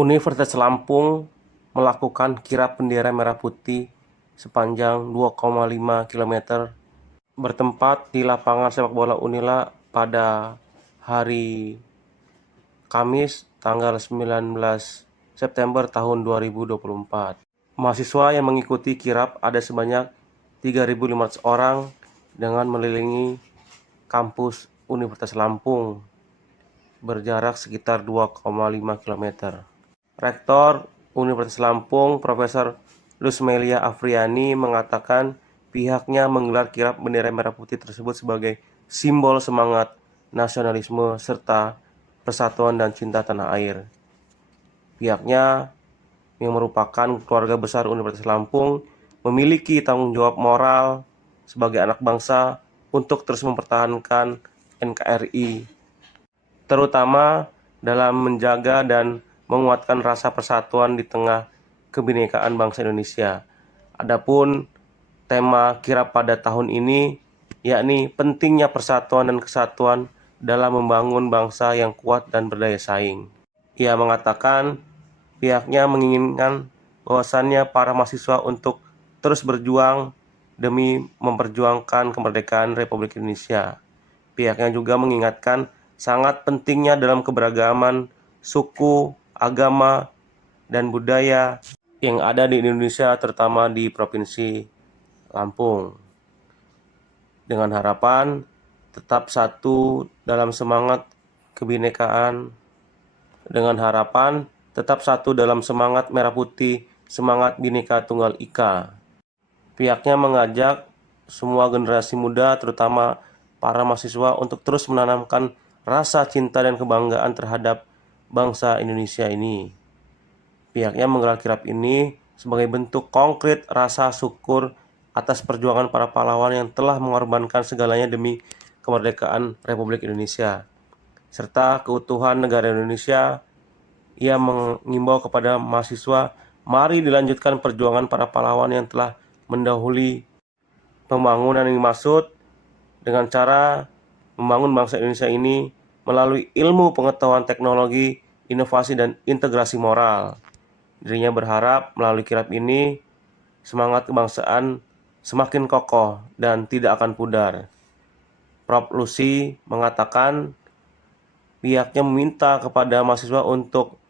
Universitas Lampung melakukan kirap bendera merah putih sepanjang 2,5 km bertempat di lapangan sepak bola Unila pada hari Kamis tanggal 19 September tahun 2024. Mahasiswa yang mengikuti kirap ada sebanyak 3.500 orang dengan mengelilingi kampus Universitas Lampung berjarak sekitar 2,5 km. Rektor Universitas Lampung, Profesor Lusmelia Afriani mengatakan pihaknya menggelar kirap bendera merah putih tersebut sebagai simbol semangat nasionalisme serta persatuan dan cinta tanah air. Pihaknya yang merupakan keluarga besar Universitas Lampung memiliki tanggung jawab moral sebagai anak bangsa untuk terus mempertahankan NKRI, terutama dalam menjaga dan menguatkan rasa persatuan di tengah kebinekaan bangsa Indonesia. Adapun tema kirap pada tahun ini yakni pentingnya persatuan dan kesatuan dalam membangun bangsa yang kuat dan berdaya saing. Ia mengatakan pihaknya menginginkan bahwasannya para mahasiswa untuk terus berjuang demi memperjuangkan kemerdekaan Republik Indonesia. Pihaknya juga mengingatkan sangat pentingnya dalam keberagaman suku, agama, dan budaya yang ada di Indonesia, terutama di Provinsi Lampung. Dengan harapan tetap satu dalam semangat kebinekaan, dengan harapan tetap satu dalam semangat merah putih, semangat Bhinneka Tunggal Ika. Pihaknya mengajak semua generasi muda, terutama para mahasiswa, untuk terus menanamkan rasa cinta dan kebanggaan terhadap bangsa Indonesia ini. Pihaknya menggelar kirap ini sebagai bentuk konkret rasa syukur atas perjuangan para pahlawan yang telah mengorbankan segalanya demi kemerdekaan Republik Indonesia serta keutuhan negara Indonesia. Ia mengimbau kepada mahasiswa, mari dilanjutkan perjuangan para pahlawan yang telah mendahului pembangunan yang dimaksud dengan cara membangun bangsa Indonesia ini melalui ilmu, pengetahuan, teknologi, inovasi, dan integrasi moral. Dirinya berharap melalui kirap ini semangat kebangsaan semakin kokoh dan tidak akan pudar. Prof. Lucy mengatakan pihaknya meminta kepada mahasiswa untuk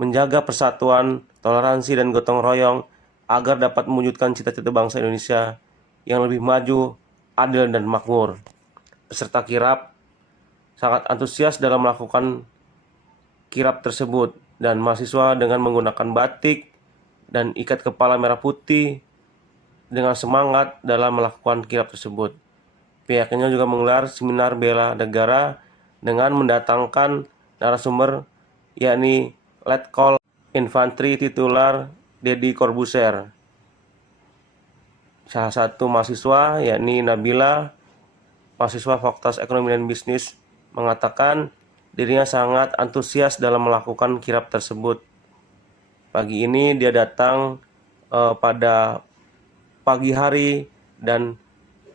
menjaga persatuan, toleransi, dan gotong royong agar dapat mewujudkan cita-cita bangsa Indonesia yang lebih maju, adil, dan makmur. Peserta kirap sangat antusias dalam melakukan kirap tersebut, dan mahasiswa dengan menggunakan batik dan ikat kepala merah putih dengan semangat dalam melakukan kirap tersebut. Pihaknya juga menggelar seminar bela negara dengan mendatangkan narasumber yakni Letkol Infantri titular Deddy Corbuzier. Salah satu mahasiswa yakni Nabila, mahasiswa Fakultas Ekonomi dan Bisnis, mengatakan dirinya sangat antusias dalam melakukan kirap tersebut. Pagi ini dia datang pada pagi hari dan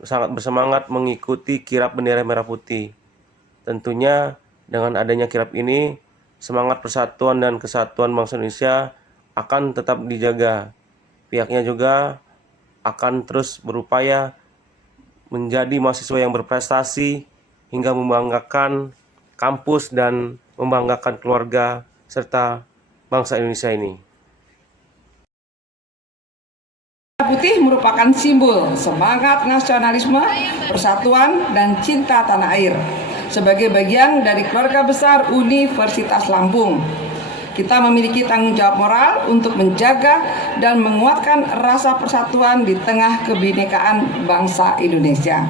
sangat bersemangat mengikuti kirap bendera merah putih. Tentunya dengan adanya kirap ini, semangat persatuan dan kesatuan bangsa Indonesia akan tetap dijaga. Pihaknya juga akan terus berupaya menjadi mahasiswa yang berprestasi hingga membanggakan kampus dan membanggakan keluarga serta bangsa Indonesia ini. Putih merupakan simbol semangat nasionalisme, persatuan, dan cinta tanah air. Sebagai bagian dari keluarga besar Universitas Lampung, kita memiliki tanggung jawab moral untuk menjaga dan menguatkan rasa persatuan di tengah kebinekaan bangsa Indonesia.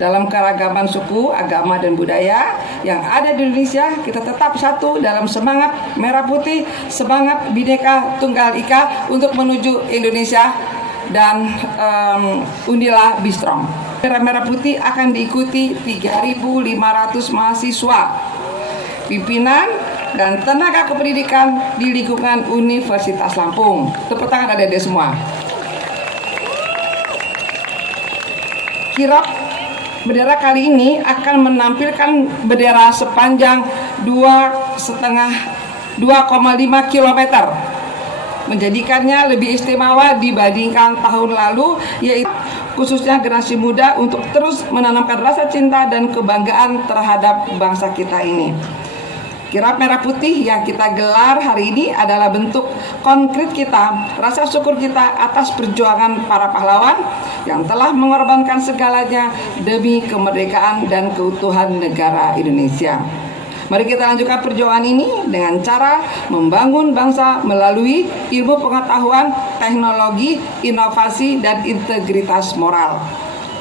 Dalam keragaman suku, agama, dan budaya yang ada di Indonesia, kita tetap satu dalam semangat merah putih, semangat Bhinneka Tunggal Ika untuk menuju Indonesia dan Unila Bistrong. Merah putih akan diikuti 3.500 mahasiswa, pimpinan, dan tenaga kependidikan di lingkungan Universitas Lampung. Tepuk tangan adik-adik semua. Kirap bendera kali ini akan menampilkan bendera sepanjang 2,5 2,5 km, menjadikannya lebih istimewa dibandingkan tahun lalu, yaitu khususnya generasi muda untuk terus menanamkan rasa cinta dan kebanggaan terhadap bangsa kita ini. Kirap Merah Putih yang kita gelar hari ini adalah bentuk konkret kita, rasa syukur kita atas perjuangan para pahlawan yang telah mengorbankan segalanya demi kemerdekaan dan keutuhan negara Indonesia. Mari kita lanjutkan perjuangan ini dengan cara membangun bangsa melalui ilmu pengetahuan, teknologi, inovasi, dan integritas moral.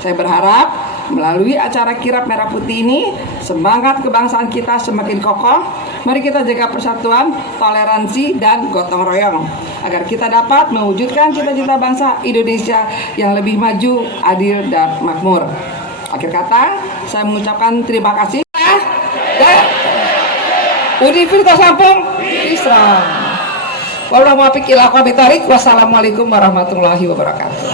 Saya berharap melalui acara Kirap Merah Putih ini, semangat kebangsaan kita semakin kokoh. Mari kita jaga persatuan, toleransi, dan gotong royong agar kita dapat mewujudkan cita-cita bangsa Indonesia yang lebih maju, adil, dan makmur. Akhir kata, saya mengucapkan terima kasih. Universitas Lampung, Islam. Wassalamualaikum warahmatullahi wabarakatuh.